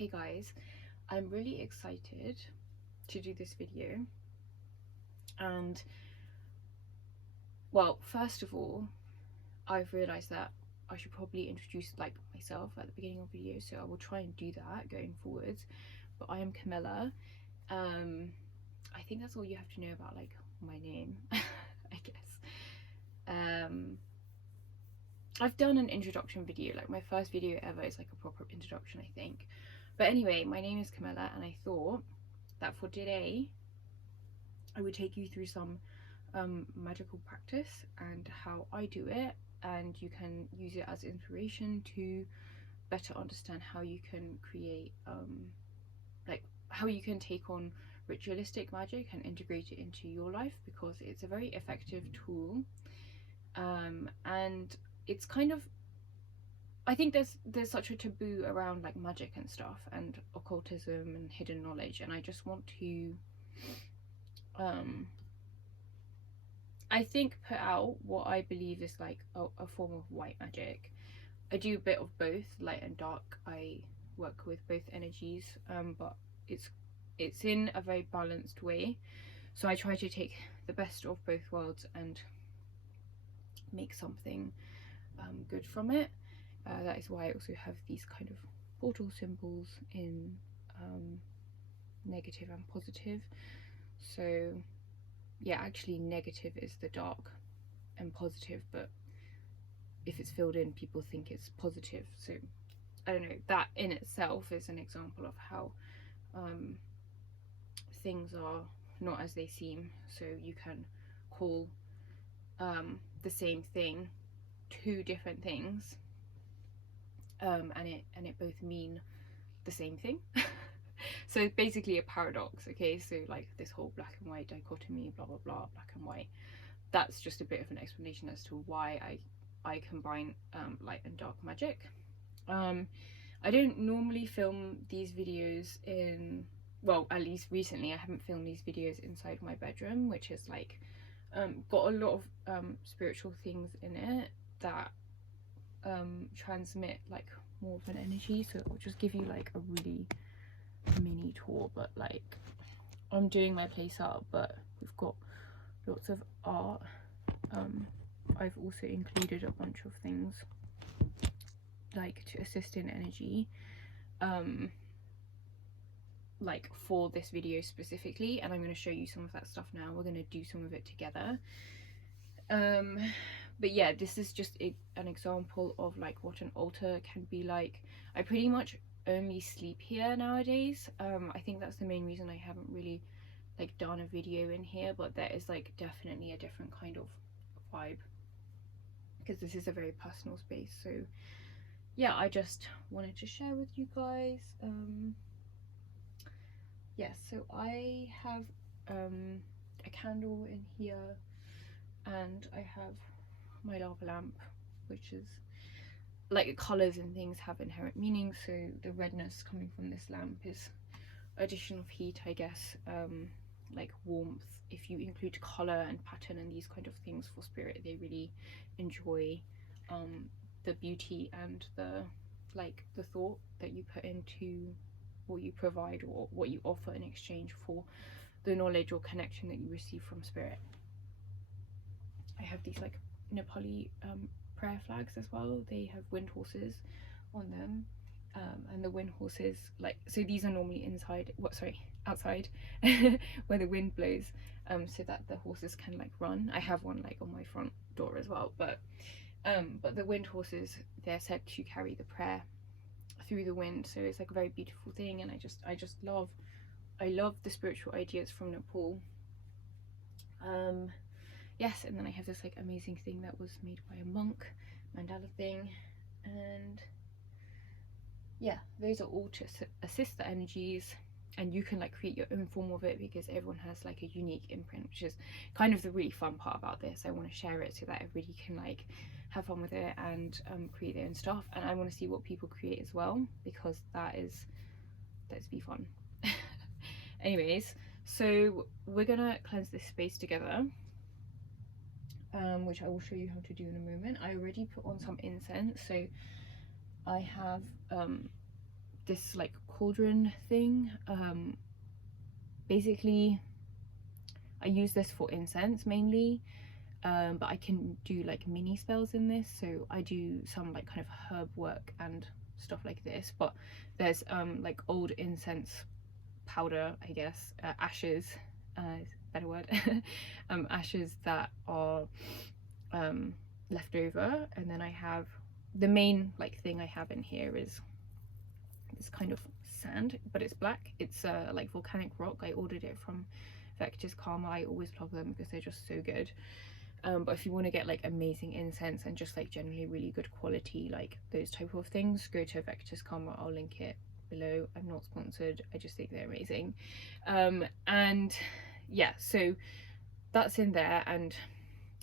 Hey guys, I'm really excited to do this video, and well, first of all, I've realized that I should probably introduce like myself at the beginning of the video, so I will try and do that going forwards. But I am Camilla. I think that's all you have to know about like my name. I guess. I've done an introduction video, like my first video ever is like a proper introduction, I think. But anyway, my name is Camilla, and I thought that for today I would take you through some magical practice and how I do it, and you can use it as inspiration to better understand how you can create like how you can take on ritualistic magic and integrate it into your life, because it's a very effective tool, and it's kind of, I think there's such a taboo around like magic and stuff and occultism and hidden knowledge, and I just want to I think put out what I believe is like a form of white magic. I do a bit of both, light and dark. I work with both energies, but it's in a very balanced way. So I try to take the best of both worlds and make something good from it. That is why I also have these kind of portal symbols in negative and positive. So yeah, actually negative is the dark and positive, but if it's filled in, people think it's positive. So I don't know, that in itself is an example of how things are not as they seem. So you can call the same thing two different things, and it both mean the same thing. So it's basically a paradox. Okay, so like this whole black and white dichotomy, blah blah blah, black and white, that's just a bit of an explanation as to why I combine light and dark magic. I don't normally film these videos in, well, at least recently I haven't filmed these videos inside my bedroom, which is like got a lot of spiritual things in it that transmit like more of an energy, so it will just give you like a really mini tour. But like, I'm doing my place up, but we've got lots of art. I've also included a bunch of things like to assist in energy, like for this video specifically, and I'm going to show you some of that stuff now. We're going to do some of it together. But yeah, this is just an example of like what an altar can be like. I pretty much only sleep here nowadays. I think that's the main reason I haven't really like done a video in here, but there is like definitely a different kind of vibe because this is a very personal space. So yeah, I just wanted to share with you guys. Yes, so I have a candle in here, and I have my lava lamp, which is like colors and things have inherent meaning, so the redness coming from this lamp is addition of heat, I guess, like warmth. If you include color and pattern and these kind of things for spirit, they really enjoy the beauty and the like the thought that you put into what you provide or what you offer in exchange for the knowledge or connection that you receive from spirit. I have these like Nepali prayer flags as well. They have wind horses on them, and the wind horses, like, so these are normally inside, outside where the wind blows, so that the horses can like run. I have one like on my front door as well, but the wind horses, they're said to carry the prayer through the wind, so it's like a very beautiful thing. And I just love the spiritual ideas from Nepal. Yes, and then I have this like amazing thing that was made by a monk, mandala thing, and yeah, those are all to assist the energies, and you can like create your own form of it because everyone has like a unique imprint, which is kind of the really fun part about this. I want to share it so that everybody can like have fun with it and create their own stuff, and I want to see what people create as well, because let's be fun. Anyways, so we're gonna cleanse this space together, which I will show you how to do in a moment. I already put on some incense, so I have this like cauldron thing. Basically I use this for incense mainly, but I can do like mini spells in this, so I do some like kind of herb work and stuff like this. But there's like old incense powder, I guess, ashes, better word, ashes that are left over, and then I have the main like thing I have in here is this kind of sand, but it's black. It's like volcanic rock. I ordered it from Vector's Karma. I always love them because they're just so good. But if you want to get like amazing incense and just like generally really good quality, like those type of things, go to Vector's Karma. I'll link it below. I'm not sponsored, I just think they're amazing. And yeah, so that's in there, and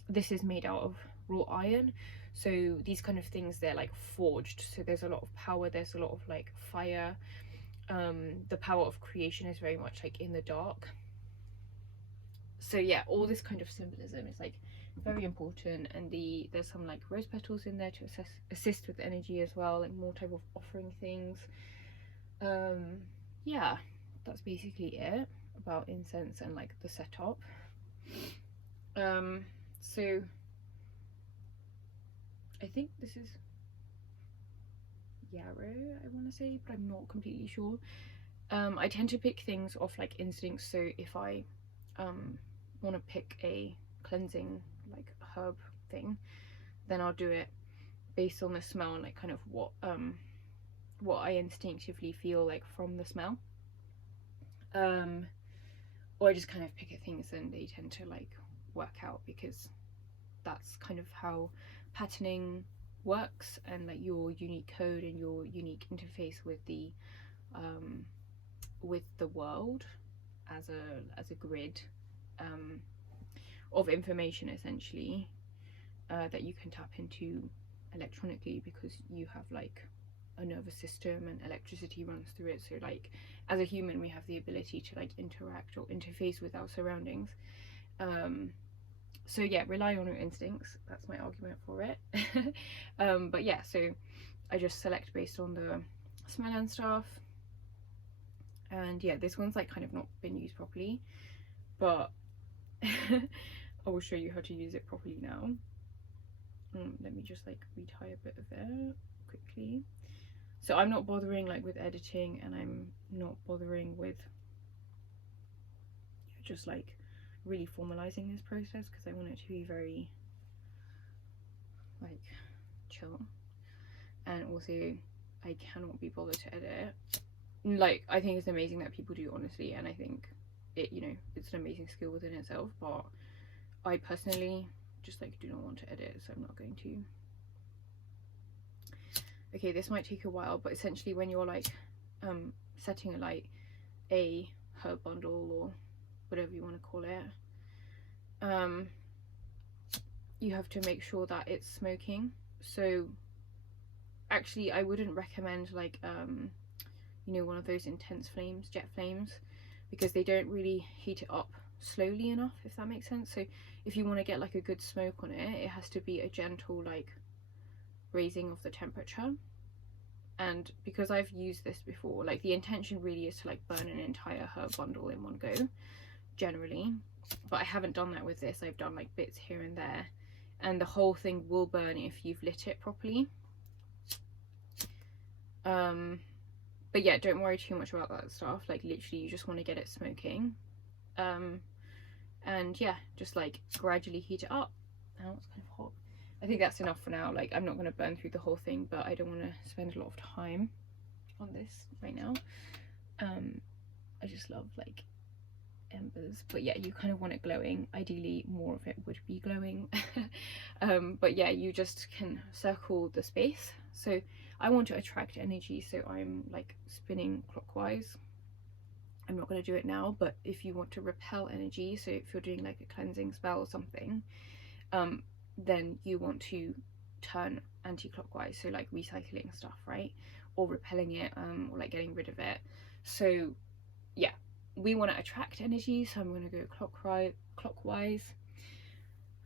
this is made out of raw iron. So these kind of things, they're like forged, so there's a lot of power, there's a lot of like fire. The power of creation is very much like in the dark. So yeah, all this kind of symbolism is like very important, and there's some like rose petals in there to assist with energy as well, like more type of offering things. Yeah, that's basically it about incense and like the setup. So I think this is yarrow, I want to say, but I'm not completely sure. I tend to pick things off like instincts, so if I want to pick a cleansing like herb thing, then I'll do it based on the smell and like kind of what I instinctively feel like from the smell. Or I just kind of pick at things and they tend to like work out, because that's kind of how patterning works, and like your unique code and your unique interface with the world as a grid of information, essentially, that you can tap into electronically, because you have like a nervous system and electricity runs through it. So like as a human, we have the ability to like interact or interface with our surroundings. So yeah, rely on your instincts. That's my argument for it. But yeah, so I just select based on the smell and stuff. And yeah, this one's like kind of not been used properly, but I will show you how to use it properly now. Let me just like retie a bit of it quickly. So I'm not bothering like with editing, and I'm not bothering with just like really formalizing this process, because I want it to be very like chill. And also I cannot be bothered to edit. Like, I think it's amazing that people do, honestly, and I think it, you know, it's an amazing skill within itself, but I personally just like do not want to edit, so I'm not going to. Okay, this might take a while, but essentially when you're like setting alight a herb bundle or whatever you want to call it, you have to make sure that it's smoking. So actually I wouldn't recommend like you know, one of those intense flames, jet flames, because they don't really heat it up slowly enough, if that makes sense. So if you want to get like a good smoke on it, it has to be a gentle like raising of the temperature. And because I've used this before, like the intention really is to like burn an entire herb bundle in one go generally, but I haven't done that with this. I've done like bits here and there, and the whole thing will burn if you've lit it properly. But yeah, don't worry too much about that stuff. Like literally you just want to get it smoking, and yeah, just like gradually heat it up. Now it's kind of hot. I think that's enough for now. Like I'm not going to burn through the whole thing, but I don't want to spend a lot of time on this right now. I just love like embers, but yeah, you kind of want it glowing. Ideally more of it would be glowing. But yeah, you just can circle the space. So I want to attract energy, so I'm like spinning clockwise. I'm not going to do it now, but if you want to repel energy, so if you're doing like a cleansing spell or something, then you want to turn anti-clockwise, so like recycling stuff, right, or repelling it, or like getting rid of it. So yeah, we want to attract energy, so I'm going to go clockwise.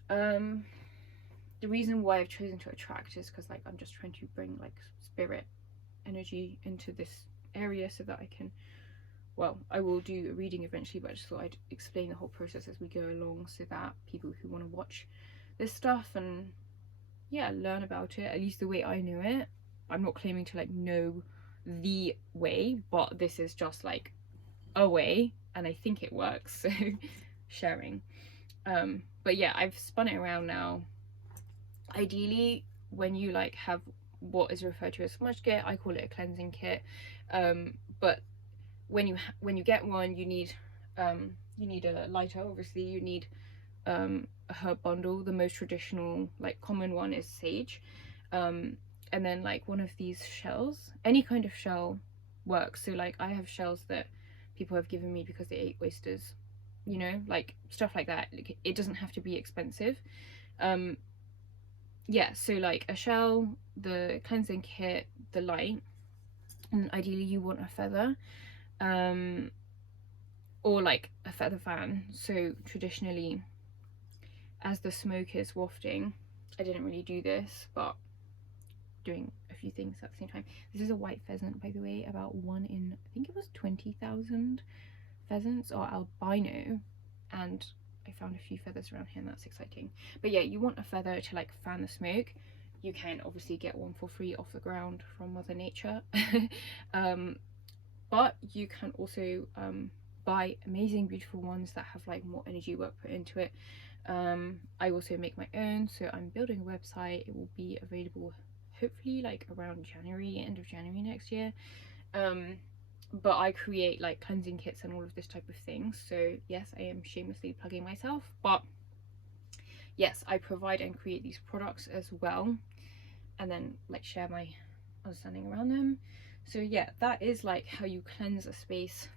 The reason why I've chosen to attract is because like I'm just trying to bring like spirit energy into this area so that I can, well, I will do a reading eventually, but I just thought I'd explain the whole process as we go along so that people who want to watch this stuff and yeah, learn about it, at least the way I know it. I'm not claiming to like know the way, but this is just like a way and I think it works, so sharing. But yeah, I've spun it around now. Ideally, when you like have what is referred to as smudge kit, I call it a cleansing kit, but when you get one, you need a lighter, obviously, you need a herb bundle. The most traditional, like common one is sage, and then like one of these shells. Any kind of shell works. So like I have shells that people have given me because they ate oysters, you know, like stuff like that. Like, it doesn't have to be expensive. Yeah, so like a shell, the cleansing kit, the light, and ideally you want a feather, or like a feather fan. So traditionally, as the smoke is wafting, I didn't really do this, but doing a few things at the same time. This is a white pheasant, by the way, about 1 in, I think it was 20,000 pheasants are albino, and I found a few feathers around here and that's exciting. But yeah, you want a feather to like fan the smoke. You can obviously get one for free off the ground from Mother Nature. But you can also buy amazing beautiful ones that have like more energy work put into it. I also make my own, so I'm building a website. It will be available hopefully like around January, end of January next year. But I create like cleansing kits and all of this type of thing. So yes, I am shamelessly plugging myself, but yes, I provide and create these products as well, and then like share my understanding around them. So yeah, that is like how you cleanse a space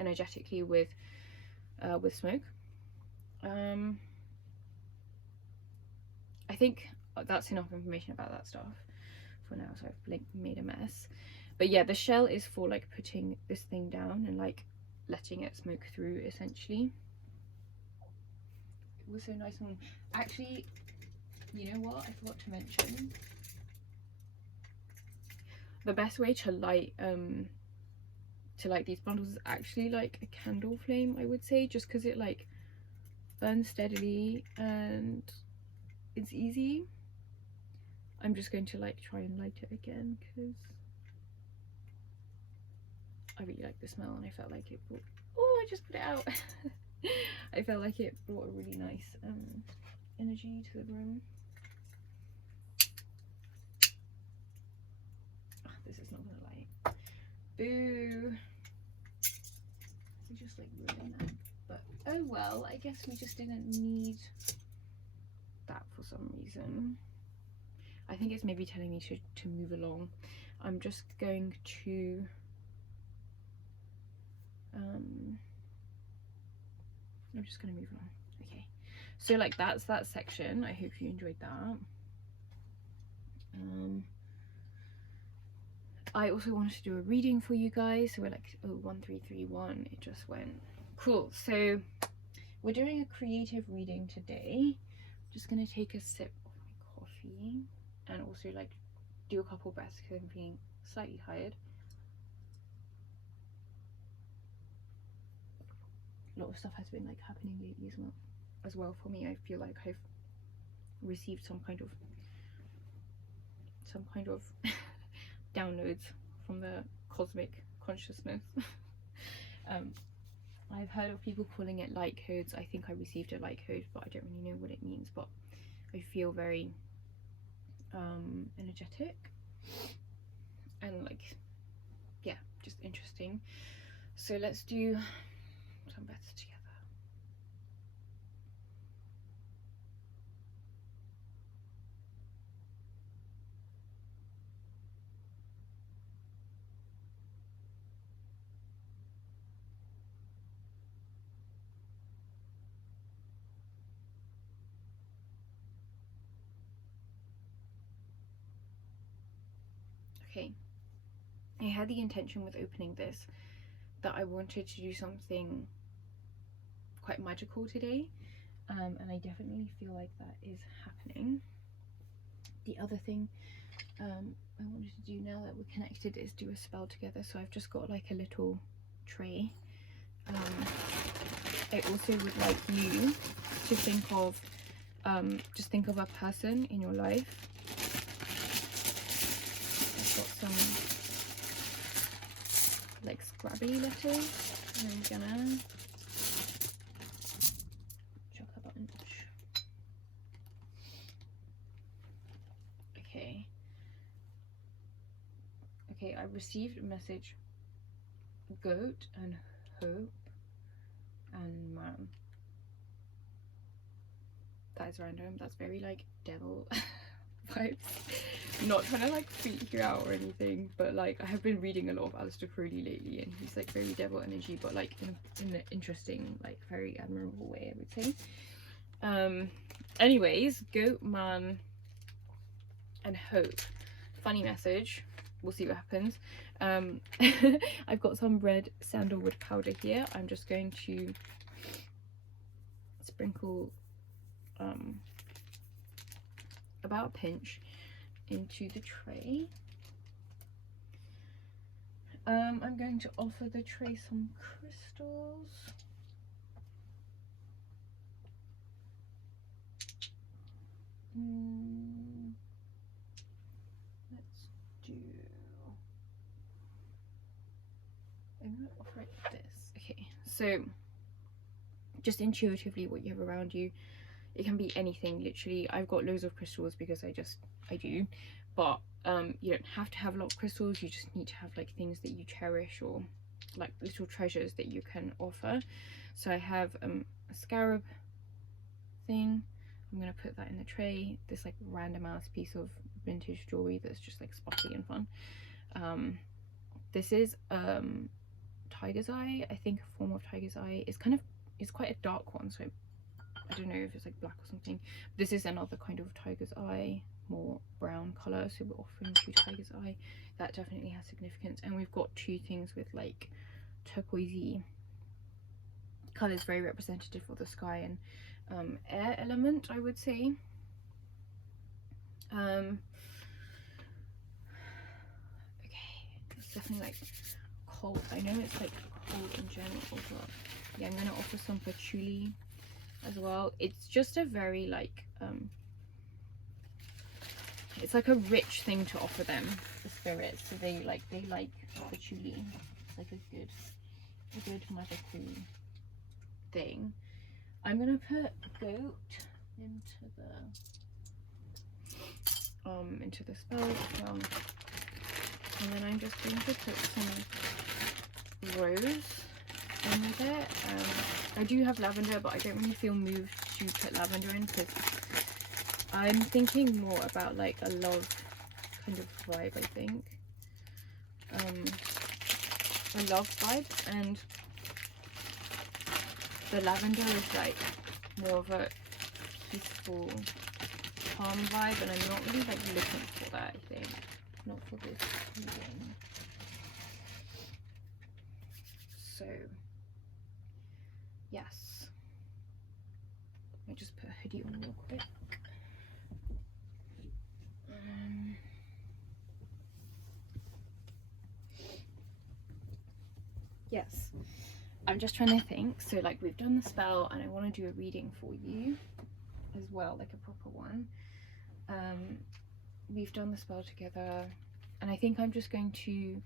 energetically with smoke. I think that's enough information about that stuff for now. So I've like made a mess. But yeah, the shell is for like putting this thing down and like letting it smoke through essentially. It was so nice and warm. Actually, you know what? I forgot to mention. The best way to light these bundles is actually like a candle flame, I would say, just because it like burns steadily and it's easy. I'm just going to like try and light it again because I really like the smell and I felt like it brought, oh, I just put it out. I felt like it brought a really nice energy to the room. Oh, this is not gonna light. Boo. We just like ruined that. But oh well, I guess we just didn't need that for some reason. I think it's maybe telling me to move along. I'm just going to I'm just gonna move along. Okay, so like that's that section. I hope you enjoyed that. I also wanted to do a reading for you guys, so we're like, oh, 1331, it just went. Cool, so we're doing a creative reading today. I'm just gonna take a sip of my coffee and also like do a couple breaths because I'm feeling slightly tired. A lot of stuff has been like happening lately as well for me. I feel like I've received some kind of downloads from the cosmic consciousness. I've heard of people calling it light codes. I think I received a light code, but I don't really know what it means. But I feel very energetic and like, yeah, just interesting. So let's do some breaths together. Okay, I had the intention with opening this that I wanted to do something quite magical today, and I definitely feel like that is happening. The other thing I wanted to do now that we're connected is do a spell together. So I've just got like a little tray. I also would like you to think of just think of a person in your life. I've got some like scrabbly letters, and I'm gonna chuck a bunch. Okay, I received a message. Goat and hope and man. That is random. That's very like devil vibes. Not trying to like freak you out or anything, but like I have been reading a lot of Aleister Crowley lately, and he's like very devil energy, but like in an interesting, like very admirable way, I would say. Anyways, goat, man and hope. Funny message. We'll see what happens. I've got some red sandalwood powder here. I'm just going to sprinkle about a pinch into the tray. I'm going to offer the tray some crystals. Let's do, I'm going to offer it this. Okay, so just intuitively what you have around you, it can be anything, literally. I've got loads of crystals because I do, but you don't have to have a lot of crystals. You just need to have like things that you cherish, or like little treasures that you can offer. So I have a scarab thing. I'm gonna put that in the tray. This like random ass piece of vintage jewelry that's just like spotty and fun. This is tiger's eye, I think, a form of tiger's eye. It's quite a dark one, so I don't know if it's like black or something. This is another kind of tiger's eye, more brown color, so we're offering 2 tiger's eye. That definitely has significance. And we've got 2 things with like turquoisey colors, very representative of the sky and air element, I would say. Okay, it's definitely like cold. I know it's like cold in general, but yeah, I'm gonna offer some patchouli as well. It's just a very like it's like a rich thing to offer them, the spirits. So they like patchouli. It's like a good magical thing. I'm gonna put goat into the spell as well. And then I'm just going to put some rose in with it. I do have lavender, but I don't really feel moved to put lavender in because I'm thinking more about like a love kind of vibe, I think. A love vibe, and the lavender is like more of a peaceful, calm vibe, and I'm not really like looking for that, I think. Not for this reading. So yes, I just put a hoodie on real quick. Yes, I'm just trying to think. So like we've done the spell, and I want to do a reading for you as well, like a proper one. We've done the spell together, and I think I'm just going to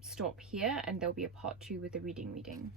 stop here, and there'll be a part 2 with the reading.